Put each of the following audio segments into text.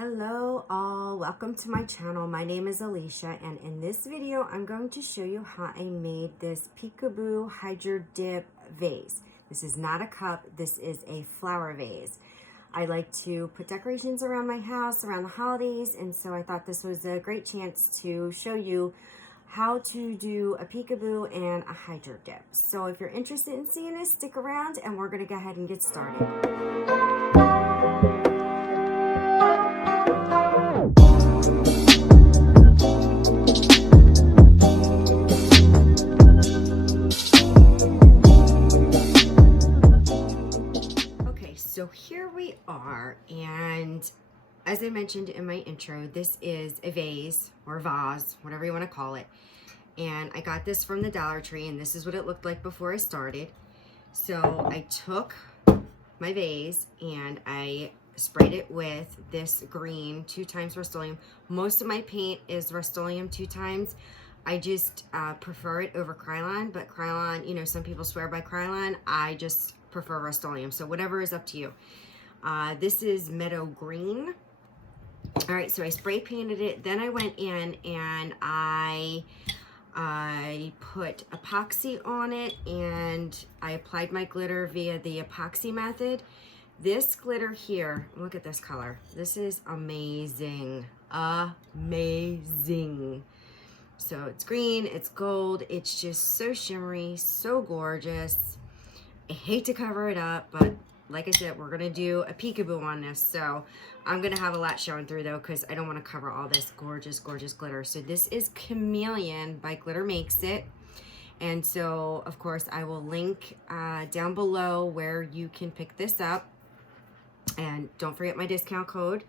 Hello all, welcome to my channel. My name is Alicia, and in this video I'm going to show you how I made this Peekaboo hydrodip vase. This is not a cup, this is a flower vase. I like to put decorations around my house around the holidays, and so I thought this was a great chance to show you how to do a peekaboo and a hydrodip. So if you're interested in seeing this, stick around and we're going to go ahead and get started. So here we are, and as I mentioned in my intro, this is a vase or vase, whatever you want to call it, and I got this from the Dollar Tree, and this is what it looked like before I started. So I took my vase and I sprayed it with this green 2x Rustoleum. Most of my paint is Rustoleum 2x. I just prefer it over Krylon, but Krylon, you know, some people swear by Krylon. I just prefer Rustoleum, so whatever is up to you. This is Meadow green. All right, so I spray painted it, then I went in and I put epoxy on it, and I applied my glitter via the epoxy method. This glitter here, look at this color. This is amazing, amazing. So it's green, it's gold, it's just so shimmery, so gorgeous. I hate to cover it up, but like I said, we're going to do a peekaboo on this. So I'm going to have a lot showing through though, because I don't want to cover all this gorgeous, gorgeous glitter. So this is Chameleon by Glitter Makes It. And so, of course, I will link down below where you can pick this up. And don't forget my discount code.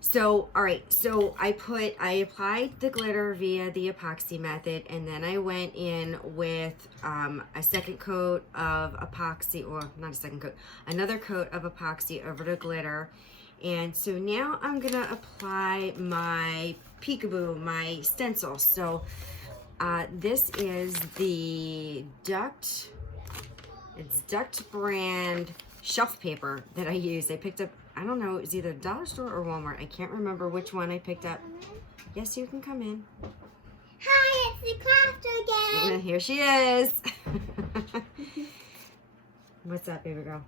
So, all right, so I applied the glitter via the epoxy method, and then I went in with a second coat of epoxy, or not a second coat, another coat of epoxy over the glitter. And so now I'm gonna apply my peekaboo, my stencil. So this is the Duct, it's Duct brand shelf paper that I use. I picked up, I don't know, it's either Dollar Store or Walmart. I can't remember which one I picked up. Yes, you can come in. Hi, it's the crafter again. Here she is. What's up, baby girl?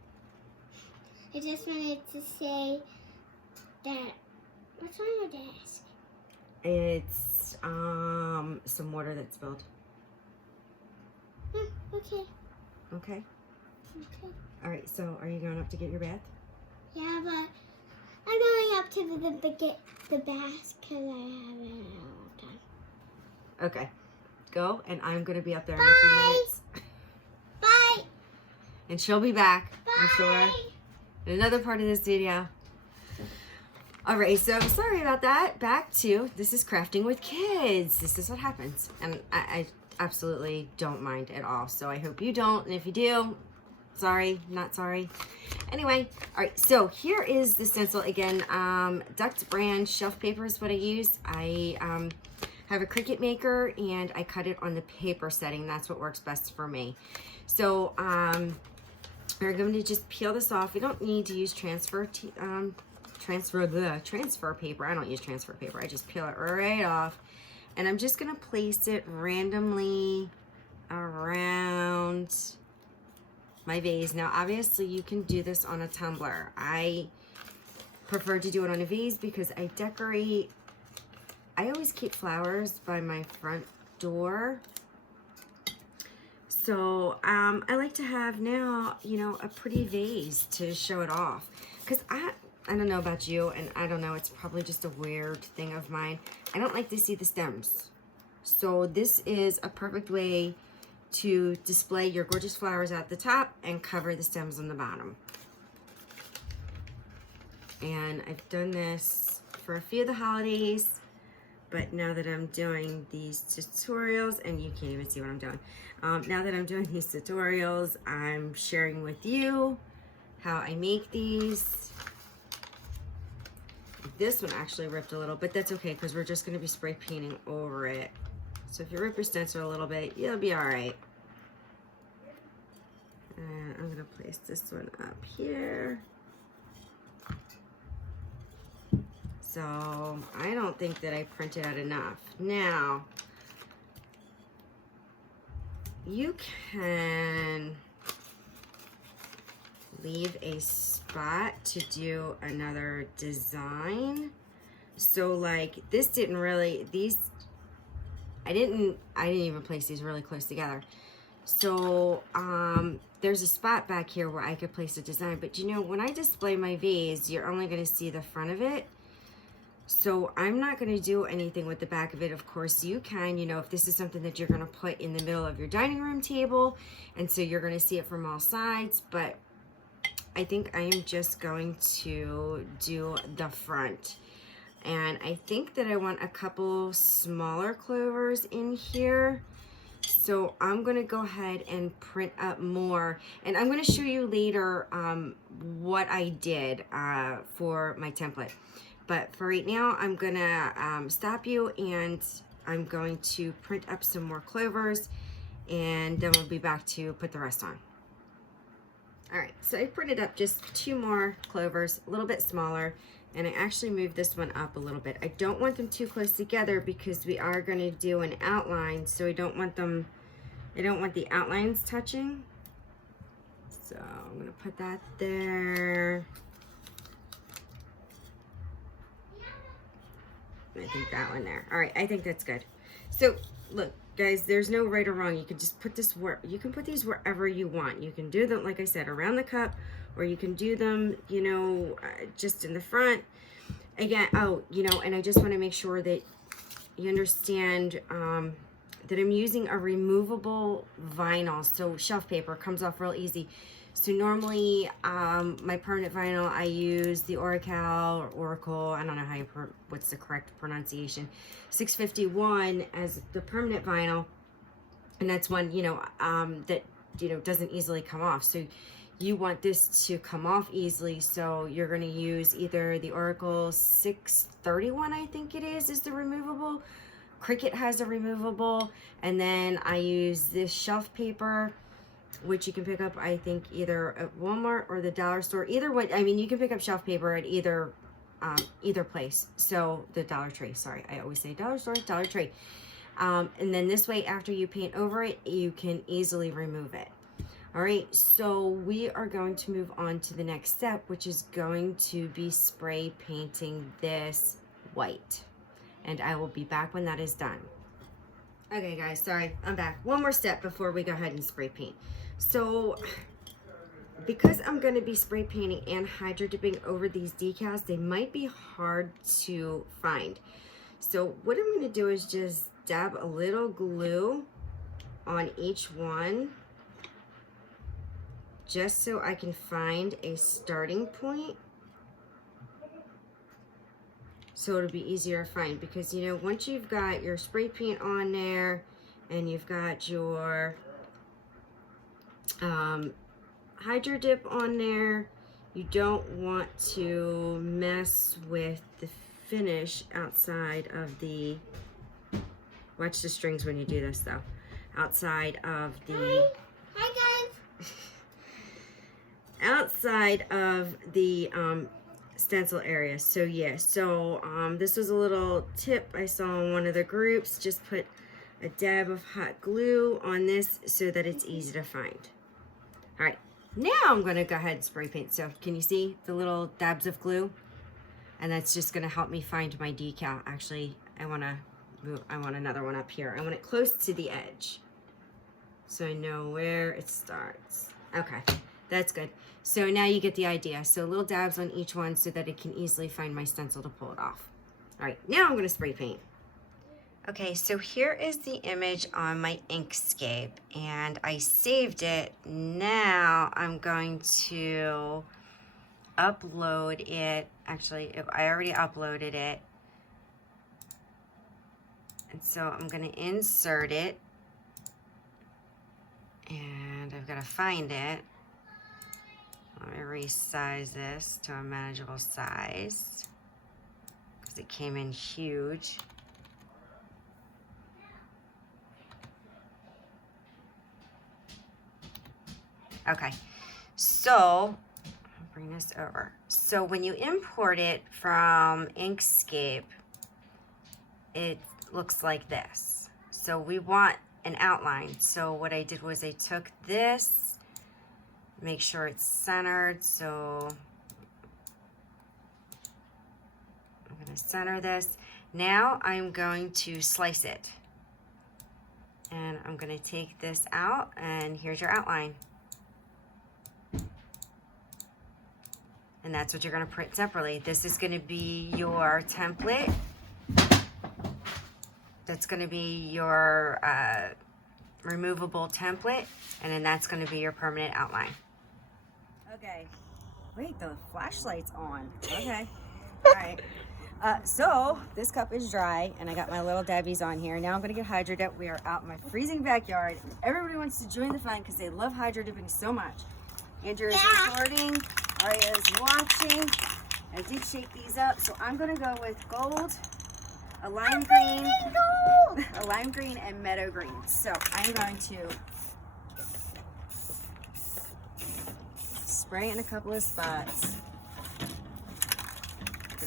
I just wanted to say that, what's on your desk? It's some water that spilled. Okay. Okay. Okay. All right, so are you going up to get your bath? Yeah, but I'm going up to the bath because I haven't had a long time. Okay. Go, and I'm going to be up there in Bye. a few minutes. Bye. And she'll be back, Bye. I'm sure, in another part of this video. All right, so sorry about that. Back to, this is crafting with kids. This is what happens. And I absolutely don't mind at all. So I hope you don't. And if you do, sorry, not sorry. Anyway, all right, so here is the stencil again. Duct brand shelf paper is what I use. I have a Cricut maker, and I cut it on the paper setting. That's what works best for me. So we're going to just peel this off. We don't need to use transfer paper. I don't use transfer paper. I just peel it right off, and I'm just going to place it randomly around my vase. Now, obviously, you can do this on a tumbler. I prefer to do it on a vase because I decorate. I always keep flowers by my front door. So I like to have now, you know, a pretty vase to show it off. Because I don't know about you, and I don't know, it's probably just a weird thing of mine. I don't like to see the stems. So this is a perfect way to display your gorgeous flowers at the top and cover the stems on the bottom. And I've done this for a few of the holidays, but now that I'm doing these tutorials, and you can't even see what I'm doing, now that I'm doing these tutorials, I'm sharing with you how I make these. This one actually ripped a little, but that's okay because we're just going to be spray painting over it. So if you rip your stencil a little bit, you'll be all right. And I'm going to place this one up here. So I don't think that I printed out enough. Now, you can leave a spot to do another design. So like this didn't really, I didn't even place these really close together. So there's a spot back here where I could place a design, but you know, when I display my vase, you're only going to see the front of it. So I'm not going to do anything with the back of it. Of course you can, you know, if this is something that you're going to put in the middle of your dining room table, and so you're going to see it from all sides, but I think I am just going to do the front. And I think that I want a couple smaller clovers in here. So I'm going to go ahead and print up more. And I'm going to show you later what I did for my template. But for right now, I'm going to stop you, and I'm going to print up some more clovers. And then we'll be back to put the rest on. All right, so I printed up just 2 more clovers, a little bit smaller. And I actually moved this one up a little bit. I don't want them too close together because we are going to do an outline. So I don't want the outlines touching. So I'm going to put that there. And I think that one there. All right, I think that's good. So look, guys, there's no right or wrong. You can just put this you can put these wherever you want. You can do them, like I said, around the cup, or you can do them, you know, just in the front. Again, oh, you know, and I just want to make sure that you understand that I'm using a removable vinyl. So shelf paper comes off real easy. So normally my permanent vinyl, I use the Oracle, or Oracle, I don't know what's the correct pronunciation, 651 as the permanent vinyl. And that's one, you know, that, you know, doesn't easily come off. So you want this to come off easily, so you're going to use either the Oracle 631, I think it is the removable. Cricut has a removable, and then I use this shelf paper, which you can pick up, I think, either at Walmart or the dollar store. Either way, I mean, you can pick up shelf paper at either place. So the Dollar Tree, sorry, I always say dollar store, Dollar Tree. And then this way, after you paint over it, you can easily remove it. All right, so we are going to move on to the next step, which is going to be spray painting this white. And I will be back when that is done. Okay, guys, sorry, I'm back. One more step before we go ahead and spray paint. So, because I'm going to be spray painting and hydro dipping over these decals, they might be hard to find. So what I'm going to do is just dab a little glue on each one, just so I can find a starting point, so it'll be easier to find. Because, you know, once you've got your spray paint on there and you've got your hydro dip on there, you don't want to mess with the finish outside of the, watch the strings when you do this though, outside of the, Hi guys. outside of the stencil area. So yeah, so this was a little tip I saw in one of the groups. Just put a dab of hot glue on this so that it's easy to find. All right, now I'm gonna go ahead and spray paint. So can you see the little dabs of glue? And that's just gonna help me find my decal. Actually, I want another one up here. I want it close to the edge, so I know where it starts. Okay, that's good. So now you get the idea. So little dabs on each one so that it can easily find my stencil to pull it off. All right, now I'm gonna spray paint. Okay, so here is the image on my Inkscape, and I saved it. Now I'm going to upload it. Actually, I already uploaded it. And so I'm going to insert it. And I've got to find it. Let me resize this to a manageable size, because it came in huge. Okay, so bring this over. So when you import it from Inkscape, it looks like this. So we want an outline. So what I did was I took this, make sure it's centered. So I'm going to center this. Now I'm going to slice it. And I'm going to take this out, and here's your outline. And that's what you're going to print separately. This is going to be your template. That's going to be your removable template, and then that's going to be your permanent outline. Okay. Wait, the flashlight's on. Okay. All right. So this cup is dry, and I got my little Debbie's on here. Now I'm going to get hydrodip. We are out in my freezing backyard. Everybody wants to join the fun because they love hydrodipping so much. Andrew is recording. Aria is watching. I did shake these up, so I'm going to go with gold, a lime green, a lime green, and meadow green. So I'm going to spray it in a couple of spots.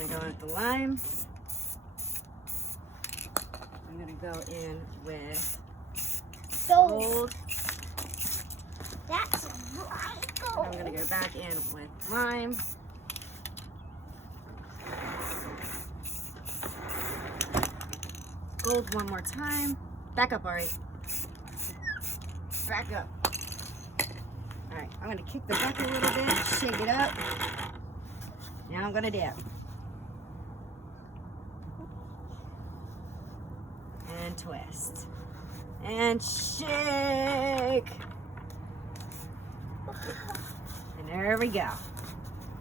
I'm gonna go with the lime. I'm gonna go in with gold. That's right, gold. I'm gonna go back in with lime. Gold one more time. Back up, Ari. Back up. All right, I'm gonna kick the bucket a little bit, shake it up. Now I'm gonna dip. And twist. And shake. And there we go.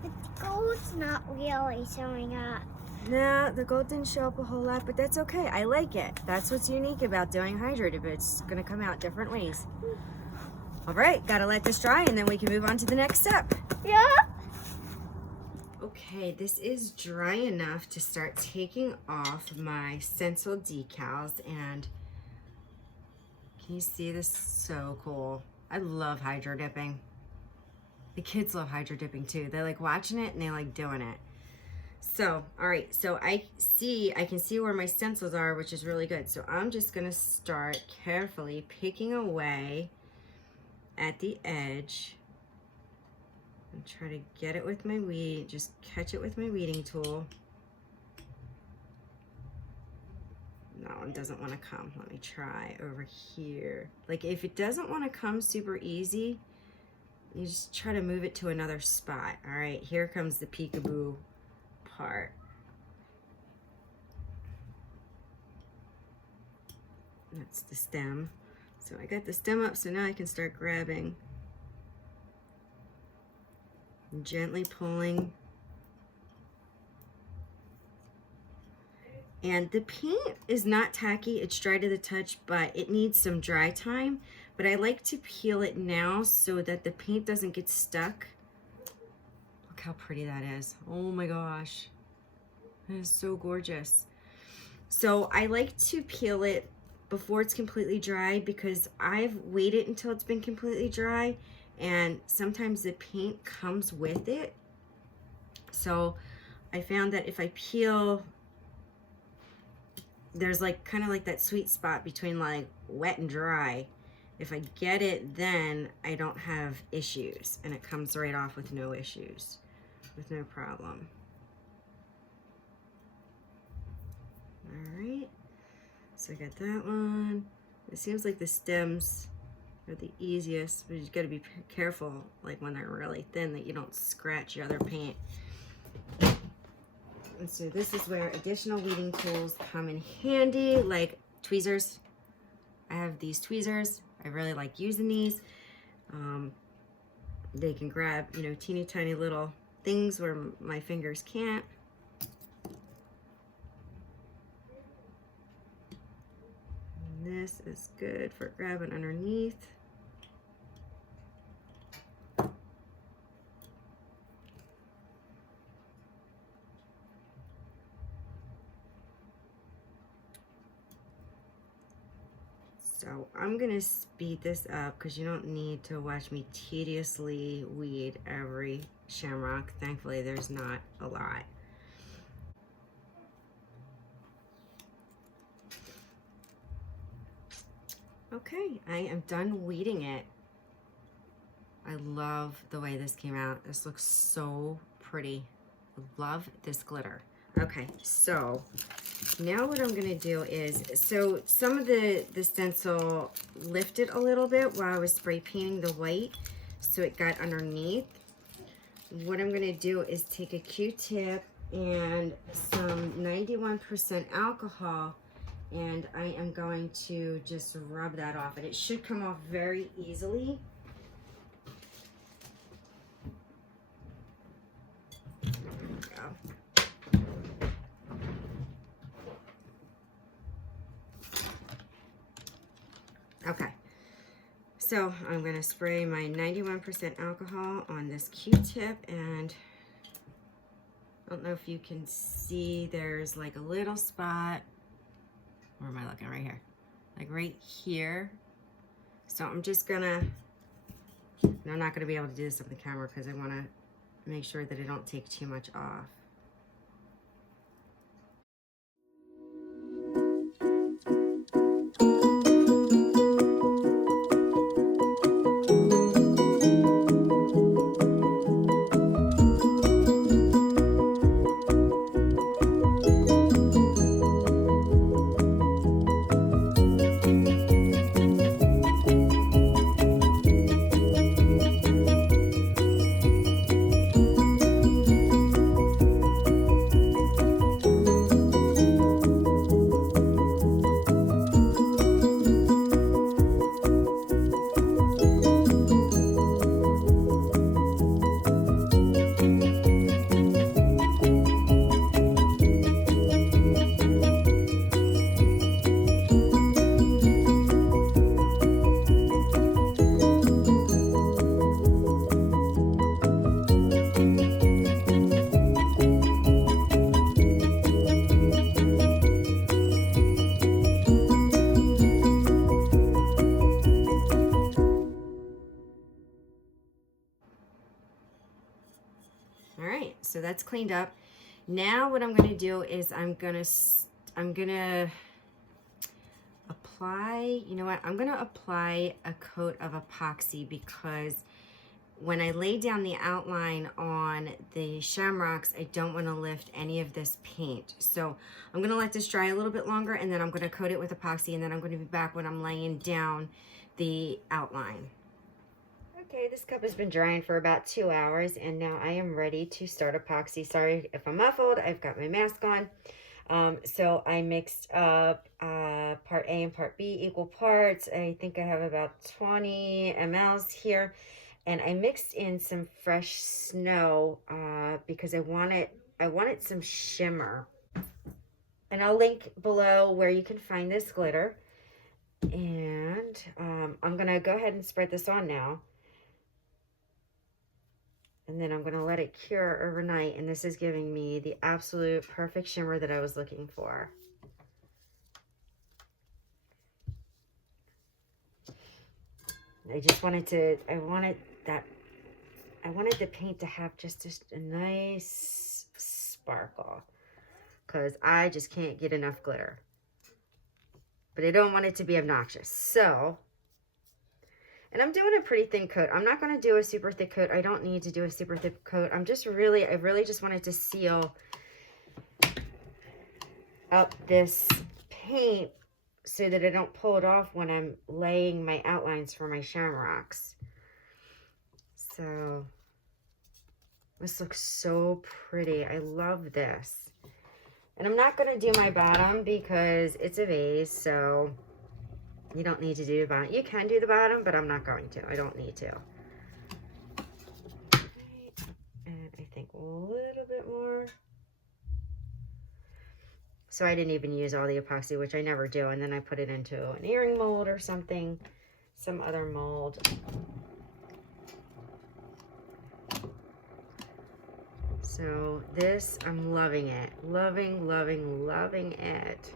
The gold's not really showing up. No, the gold didn't show up a whole lot, but that's okay. I like it. That's what's unique about doing hydrodip. It's gonna come out different ways. All right, gotta let this dry, and then we can move on to the next step. Yeah. Okay, this is dry enough to start taking off my stencil decals, and can you see this? So cool. I love hydro dipping. The kids love hydro dipping too. They like watching it and they like doing it. So, all right, so I can see where my stencils are, which is really good. So I'm just gonna start carefully picking away at the edge and try to get it with my weed, just catch it with my weeding tool. No, it doesn't want to come. Let me try over here. Like if it doesn't want to come super easy, you just try to move it to another spot. All right, here comes the peekaboo part. That's the stem. So I got the stem up, so now I can start grabbing and gently pulling. And the paint is not tacky, it's dry to the touch, but it needs some dry time. But I like to peel it now so that the paint doesn't get stuck. Look how pretty that is. Oh my gosh. That is so gorgeous. So I like to peel it before it's completely dry because I've waited until it's been completely dry, and sometimes the paint comes with it. So I found that if I peel, there's like kind of like that sweet spot between like wet and dry. If I get it, then I don't have issues, and it comes right off with no issues, with no problem. All right, so I got that one. It seems like the stems are the easiest, but you gotta be careful, like when they're really thin, that you don't scratch your other paint. And so this is where additional weeding tools come in handy, like tweezers. I have these tweezers. I really like using these. They can grab, you know, teeny tiny little things where my fingers can't. And this is good for grabbing underneath. So I'm gonna speed this up because you don't need to watch me tediously weed every shamrock. Thankfully, there's not a lot. Okay, I am done weeding it. I love the way this came out. This looks so pretty. I love this glitter. Okay, so now what I'm gonna do is, so some of the stencil lifted a little bit while I was spray painting the white, so it got underneath. What I'm gonna do is take a Q-tip and some 91% alcohol, and I am going to just rub that off, and it should come off very easily. Okay, so I'm gonna spray my 91% alcohol on this Q-tip, and I don't know if you can see, there's like a little spot. Where am I looking? Right here. Like right here. So I'm just gonna, and I'm not gonna be able to do this with the camera because I wanna make sure that I don't take too much off. All right, so that's cleaned up. Now what I'm gonna do is I'm gonna apply, you know what, I'm gonna apply a coat of epoxy, because when I lay down the outline on the shamrocks, I don't want to lift any of this paint. So I'm going to let this dry a little bit longer, and then I'm going to coat it with epoxy, and then I'm going to be back when I'm laying down the outline. Okay, this cup has been drying for about 2 hours, and now I am ready to start epoxy. Sorry if I'm muffled, I've got my mask on. So I mixed up part A and part B equal parts. I think I have about 20 mLs here. And I mixed in some fresh snow because I wanted some shimmer. And I'll link below where you can find this glitter. And I'm going to go ahead and spread this on now. And then I'm going to let it cure overnight. And this is giving me the absolute perfect shimmer that I was looking for. I just wanted to, I wanted the paint to have just a nice sparkle, because I just can't get enough glitter. But I don't want it to be obnoxious. So, and I'm doing a pretty thin coat. I'm not going to do a super thick coat. I don't need to do a super thick coat. I really just wanted to seal up this paint so that I don't pull it off when I'm laying my outlines for my shamrocks. So this looks so pretty. I love this. And I'm not going to do my bottom because it's a vase, so you don't need to do the bottom. You can do the bottom, but I'm not going to. I don't need to. Okay. And I think a little bit more. So I didn't even use all the epoxy, which I never do. And then I put it into an earring mold or something, some other mold. So this, I'm loving it. Loving, loving, loving it.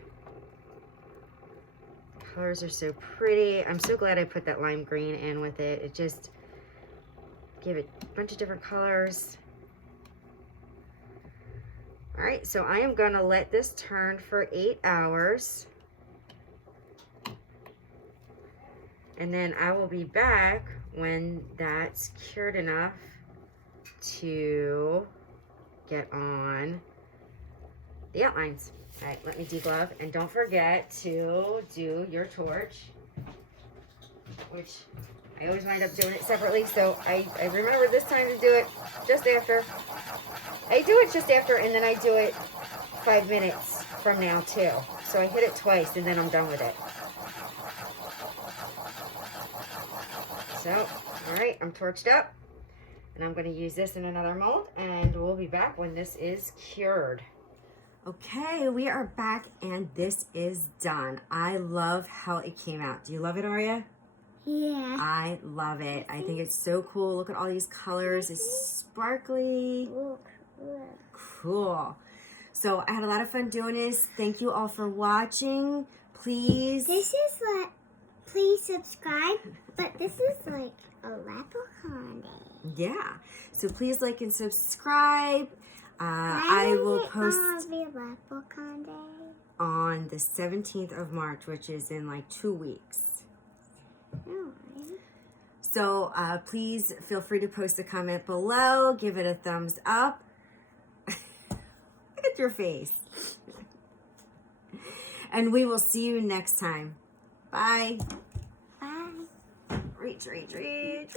colors are so pretty. I'm so glad I put that lime green in with it. It just gave it a bunch of different colors. All right, so I am gonna let this turn for 8 hours. And then I will be back when that's cured enough to get on the outlines. All right, let me deglove. And don't forget to do your torch, which I always wind up doing it separately. So I remember this time to do it just after. I do it just after, and then I do it 5 minutes from now too. So I hit it twice and then I'm done with it. So, all right, I'm torched up. And I'm going to use this in another mold, and we'll be back when this is cured. Okay, we are back, and this is done. I love how it came out. Do you love it, Aria? Yeah. I love it. I think it's so cool. Look at all these colors. It's sparkly. Cool. So I had a lot of fun doing this. Thank you all for watching. Please. Please subscribe, but this is like a leprechaun day. Yeah. So please like and subscribe. I will post leprechaun day on the 17th of March, which is in like 2 weeks. Oh. So please feel free to post a comment below. Give it a thumbs up. Look at your face. And we will see you next time. Bye. Bye. Reach, reach, reach.